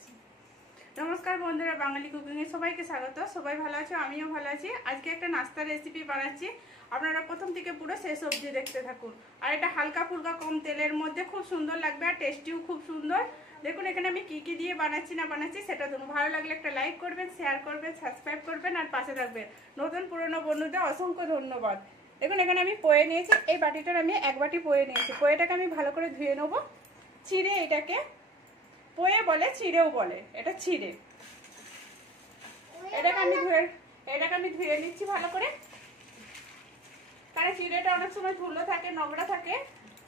করেছি। নমস্কার বন্ধুরা, বাঙালি কুকিংয়ে সবাইকে স্বাগত। সবাই ভালো আছো, আমিও ভালো আছি। আজকে একটা নাস্তার রেসিপি বানাচ্ছি, আপনারা প্রথম থেকে পুরো শেষ অবধি দেখতে থাকুন। আর এটা হালকা ফুলকা কম তেলের মধ্যে খুব সুন্দর লাগবে, আর টেস্টিও খুব সুন্দর। দেখুন এখানে আমি কি কি দিয়ে বানাচ্ছি না বানাচ্ছি সেটা দেখুন। ভালো লাগলে একটা লাইক করবেন, শেয়ার করবেন, সাবস্ক্রাইব করবেন আর পাশে থাকবেন। নতুন পুরনো বন্ধুদের অসংখ্য ধন্যবাদ। দেখুন এখানে আমি পোয়ে নিয়েছি, এই বাটিটার আমি এক বাটি পোয়ে নিয়েছি। পোয়েটাকে আমি ভালো করে ধুয়ে নেবো, চিড়ে। এটাকে পোয়ে বলে, চিড়েও বলে, এটা চিড়ে। এটাকে আমি ধুয়ে নিচ্ছি ভালো করে, কারণ চিড়েটা অনেক সময় ধুলো থাকে, নোংরা থাকে,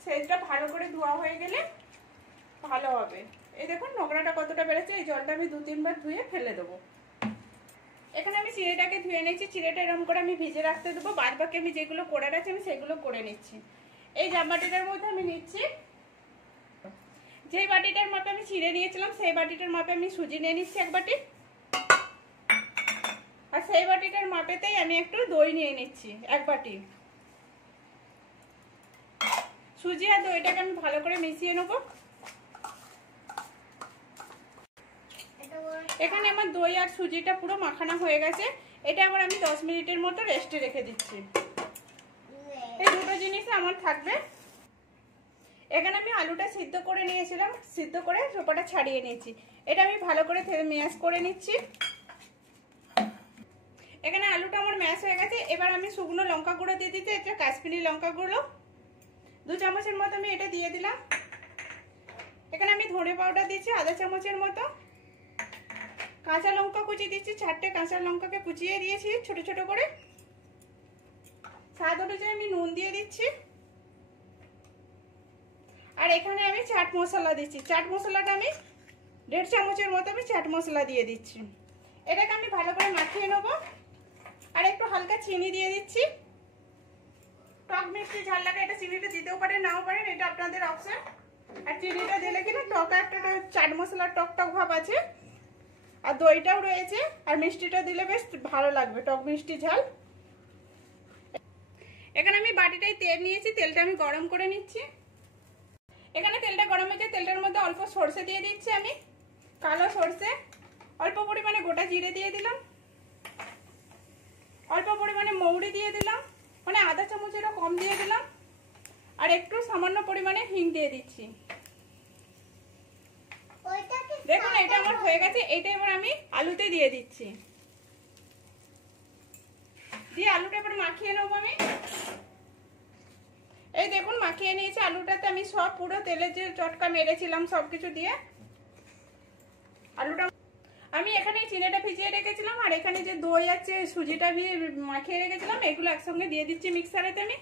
সেটা ভালো করে ধোয়া হয়ে গেলে ভালো হবে। এই দেখুন নোংরাটা কতটা বেড়েছে, এই জলটা আমি 2-3 বার ধুয়ে ফেলে দেবো। এখানে আমি চিড়েটাকে ধুয়ে নিচ্ছি, চিড়েটা এরকম করে আমি ভিজে রাখতে দেবো। বাদ বাকি আমি যেগুলো করার আছে আমি সেগুলো করে নিচ্ছি। এই জামবাটিটার মধ্যে আমি নিচ্ছি, যেই বাটিটার মাপে আমি চিড়ে নিয়েছিলাম সেই বাটিটার মাপে আমি সুজি নিয়ে নিচ্ছি এক বাটি, আর সেই বাটিটার মাপেতেই আমি একটু দই নিয়ে নিচ্ছি এক বাটি। সুজি আর দইটাকে আমি ভালো করে মিশিয়ে নেব। এখানে আমার দই আর সুজিটা পুরো মাখানো হয়ে গেছে। এটা আবার আমি 10 মিনিটের মতো রেস্টে রেখে দিচ্ছি। এই দুটো জিনিস আমার থাকবে। এখানে আমি আলুটা সিদ্ধ করে নিয়েছিলাম, সিদ্ধ করে চোপাটা ছাড়িয়ে নিয়েছি। এটা আমি ভালো করে ম্যাশ করে নিচ্ছি। এখানে আলুটা আমার ম্যাশ হয়ে গেছে। এবার আমি শুকনো লঙ্কা গুঁড়ো দিয়ে দিচ্ছি, এটা কাশ্মীরি লঙ্কা গুঁড়ো 2 চামচের মতো আমি এটা দিয়ে দিলাম। এখানে আমি ধনে পাউডার দিচ্ছি আধা চামচের মতো। কাঁচা লঙ্কা কুচি দিচ্ছি, 4টে কাঁচা লঙ্কাকে কুচিয়ে দিয়েছি ছোট ছোট করে। স্বাদ অনুযায়ী আমি নুন দিয়ে দিচ্ছি। আর এখানে আমি চাট মশলা দিচ্ছি, চাট মশলাটা আমি 1.5 চামচের মতো আমি চাট মশলা দিয়ে দিচ্ছি। এটাকে আমি ভালো করে মাখিয়ে নেব। আর একটু হালকা চিনি দিয়ে দিচ্ছি। টক মিষ্টি ঝাল লাগে, এটা চিনিটা দিতেও পারেন নাও পারেন, এটা আপনাদের অপশন। আর চিনিটা দিলে কিনা টক একটা চাট মশলার টক টক ভাব আছে, আর দইটাও রয়েছে, আর মিষ্টিটা দিলে বেশ ভালো লাগবে, টক মিষ্টি ঝাল। এখানে আমি বাটিটায় তেল নিয়েছি, তেলটা আমি গরম করে নিচ্ছি। এখানে তেলটা গরম হয়েছে, তেলটার মধ্যে অল্প সরষে দিয়ে দিচ্ছি আমি, কালো সরষে। অল্প পরিমাণে গোটা জিরে দিয়ে দিলাম, অল্প পরিমাণে মৌরি দিয়ে দিলাম, মানে আধা চামচেরও কম দিয়ে দিলাম। আর একটু সামান্য পরিমাণে হিং দিয়ে দিচ্ছি। দেখুন এটা আমার হয়ে গেছে। এটা এবার আমি আলুতে দিয়ে দিচ্ছি, দিয়ে আলুটা এবার মাখিয়ে নেবো আমি। এই দেখুন মাখিয়ে নিয়েছি আলুটাতে আমি সব পুরো তেলে যে চটকা মেরেছিলাম সবকিছু দিয়ে আলুটা আমি এখানে চিনিটা ভিজিয়ে রেখেছিলাম, আর এখানে যে দই আছে সুজিটা মাখিয়ে রেখেছিলাম এগুলো একসঙ্গে দিয়ে দিচ্ছি মিক্সারেতে আমি।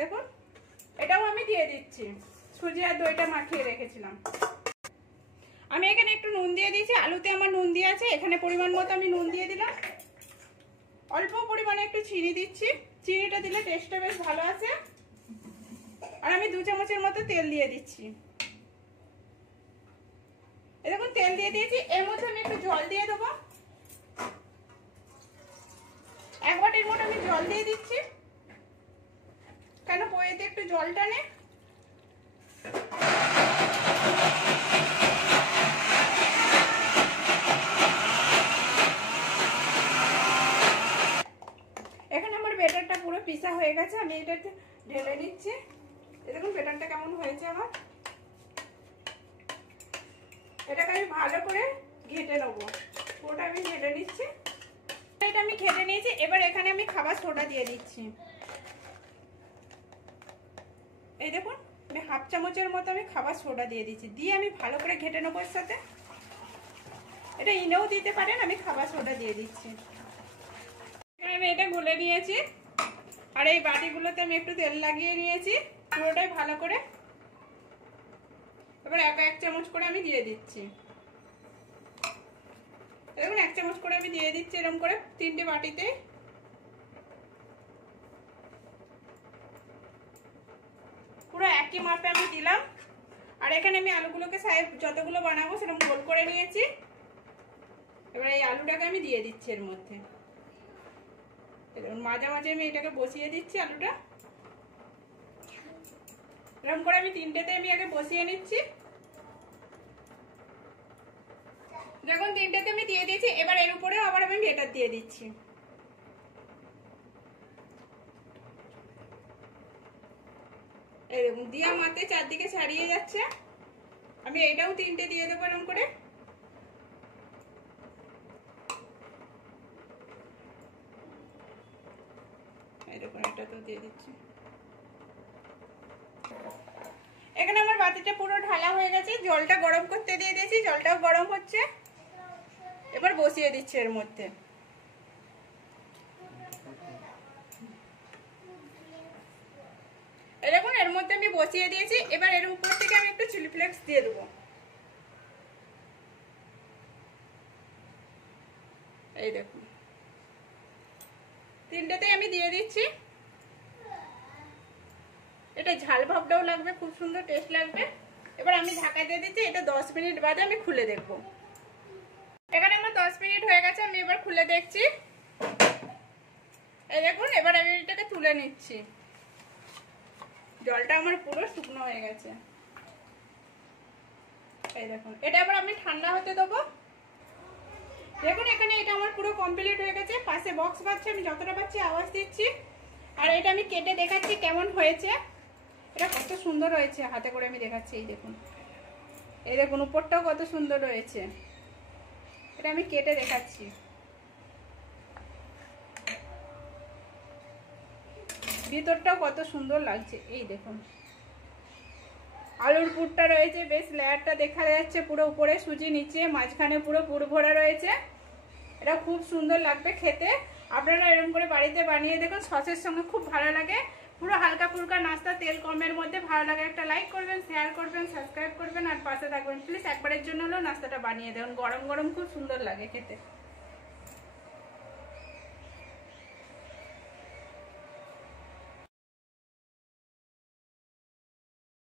দেখুন এটাও আমি দিয়ে দিচ্ছি, সুজি আর দইটা মাখিয়ে রেখেছিলাম। আমি এখানে একটু নুন দিয়ে দিয়েছি, আলুতে আমার নুন দিয়ে আছে, এখানে পরিমাণ মতো আমি নুন দিয়ে দিলাম। অল্প পরিমাণে একটু চিনি দিচ্ছি, চিনিটা দিলে টেস্টটা বেশ ভালো আছে। আর আমি 2 চামচের মতো তেল দিয়ে দিচ্ছি। দেখুন তেল দিয়ে দিয়েছি, এর মধ্যে আমি একটু জল দিয়ে দেবো। 1 বাটির মতো আমি জল দিয়ে দিচ্ছি, কেন পোয়েতে একটু জল টানে। এখানে আমার বেটারটা পুরো পিসা হয়ে গেছে, আমি এটাতে ঢেলে নিচ্ছি। দেখুন বেটারটা কেমন হয়েছে আমার। এটাকে আমি ভালো করে ঘেটে নেবো, পুরোটা আমি ঘেটে নিচ্ছি। এটা আমি ঘেটে নিয়েছি। এবার এখানে আমি খাবার সোডা দিয়ে দিচ্ছি। এই দেখুন আমি 1/2 চামচের মতো আমি খাবার সোডা দিয়ে দিচ্ছি, দিয়ে আমি ভালো করে ঘেটে নেবো এর সাথে। এটা ইনেও দিতে পারেন, আমি খাবার সোডা দিয়ে দিচ্ছি। আমি এটা গুলে নিয়েছি, আর এই বাটিগুলোতে আমি একটু তেল লাগিয়ে নিয়েছি পুরোটাই ভালো করে। এবার 1 চামচ করে আমি দিয়ে দিচ্ছি। দেখুন 1 চামচ করে আমি দিয়ে দিচ্ছি এরকম করে 3টে বাটিতে। পুরো একই মাপে আমি দিলাম। আর এখানে আমি আলুগুলোকে যতগুলো বানাবো সেরকম গোল করে নিয়েছি। এবার এই আলুটাকে আমি দিয়ে দিচ্ছি এর মধ্যে। মাঝামাঝি আমি এটাকে বসিয়ে দিচ্ছি আলুটা। এরকম করে আমি 3টেতে আমি আগে বসিয়ে নিচ্ছি। দেখুন তিনটেতে আমি দিয়ে দিয়েছি। এবার এর উপরেও আবার আমি বেটার দিয়ে দিচ্ছি। এই দেখুন দিয়া মাতে চারদিকে ছাড়িয়ে যাচ্ছে। আমি এটাও তিনটে দিয়ে দেবো এরকম করে। এরকম এটা তো দিয়ে দিচ্ছি। এখানে আমার বাটিটা পুরো ঢালা হয়ে গেছে, জলটা গরম করতে দিয়ে দিয়েছি, জলটাও গরম হচ্ছে। এবার বসিয়ে দিচ্ছি এর মধ্যে। দেখুন এর মধ্যে আমি বসিয়ে দিয়েছি। এবার এর উপর থেকে আমি একটু চিলি ফ্লেক্স দিয়ে দেবো। এই দেখুন তিনটেতেই আমি দিয়ে দিচ্ছি। এটা ঝাল ভাবটাও লাগবে, খুব সুন্দর টেস্ট লাগবে। এবার আমি ঢাকা দিয়ে দিচ্ছি। এটা 10 মিনিট বাদে আমি খুলে দেখবো। এখানে আমার 10 মিনিট হয়ে গেছে, আমি এবার খুলে দেখছি। এই দেখুন এবার আমি এটাকে তুলে নিচ্ছি। জলটা আমার পুরো শুকনো হয়ে গেছে। এই দেখুন এটা আবার আমি ঠান্ডা হতে দেবো। দেখুন এখানে এটা আমার পুরো কমপ্লিট হয়ে গেছে। পাশে বক্স বাজছে, আমি যতটা পাচ্ছি আওয়াজ দিচ্ছি। আর এটা আমি কেটে দেখাচ্ছি কেমন হয়েছে। এটা কত সুন্দর হয়েছে, হাতে করে আমি দেখাচ্ছি। এই দেখুন উপরটাও কত সুন্দর রয়েছে। এটা আমি কেটে দেখাচ্ছি। ভিতরটাও কত সুন্দর লাগছে। এই দেখুন আলুর পুরটা রয়েছে, বেশ লেয়ারটা দেখা যাচ্ছে পুরো উপরে সুজি, নিচে মাঝখানে পুরো পুর ভরা রয়েছে। এটা খুব সুন্দর লাগবে খেতে। আপনারা এরকম করে বাড়িতে বানিয়ে দেখুন, সসের সঙ্গে খুব ভালো লাগে। পুরো হালকা ফুলকা নাস্তা, তেল কমের মধ্যে। ভালো লাগে একটা লাইক করবেন, শেয়ার করবেন, সাবস্ক্রাইব করবেন আর পাশে থাকবেন। প্লিজ একবারের জন্য হলেও নাস্তাটা বানিয়ে দেবেন। গরম গরম খুব সুন্দর লাগে খেতে।